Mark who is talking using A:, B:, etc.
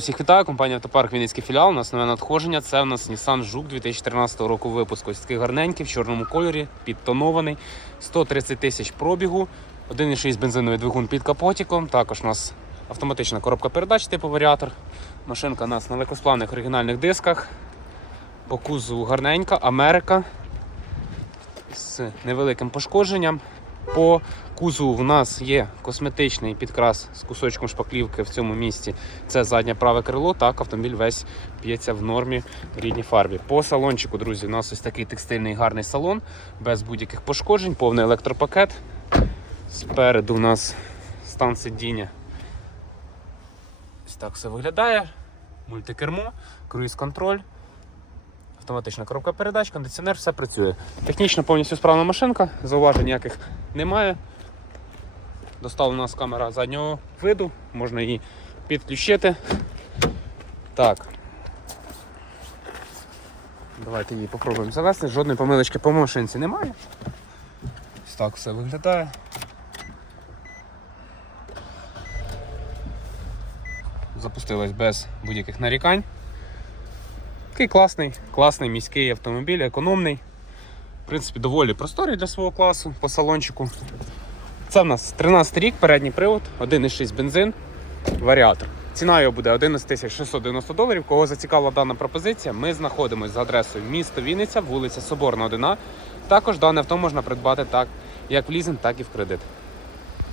A: Всіх вітаю, компанія Автопарк Вінницький філіал. У нас нове надходження. Це у нас Nissan Жук 2013 року випуску. Ось такий гарненький в чорному кольорі, підтонований, 130 тисяч пробігу, 1,6 бензиновий двигун під капотиком. Також у нас автоматична коробка передач типу варіатор. Машинка у нас на легкосплавних оригінальних дисках. По кузову гарненька, Америка з невеликим пошкодженням. По кузову в нас є косметичний підкрас з кусочком шпаклівки в цьому місці. Це заднє праве крило. Так, автомобіль весь п'ється в нормі в рідній фарбі. По салончику, друзі, у нас ось такий текстильний гарний салон, без будь-яких пошкоджень, повний електропакет. Спереду у нас стан сидіння. Ось так все виглядає. Мультикермо, круїз-контроль. Автоматична коробка передач, кондиціонер, все працює. Технічно повністю справна машинка, зауважень ніяких немає. Доставлена у нас камера заднього виду, можна її підключити. Так. Давайте її попробуємо завести. Жодної помилочки по машинці немає. Ось так все виглядає. Запустилась без будь-яких нарікань. Такий класний, класний міський автомобіль, економний. Принципі, доволі просторий для свого класу по салончику. Це в нас 13 рік, передній привод, 1,6 бензин, варіатор. Ціна його буде 11 690 доларів. Кого зацікавила дана пропозиція, ми знаходимося за адресою місто Вінниця, вулиця Соборна, 1. Також дане авто можна придбати так, як в лізинг, так і в кредит.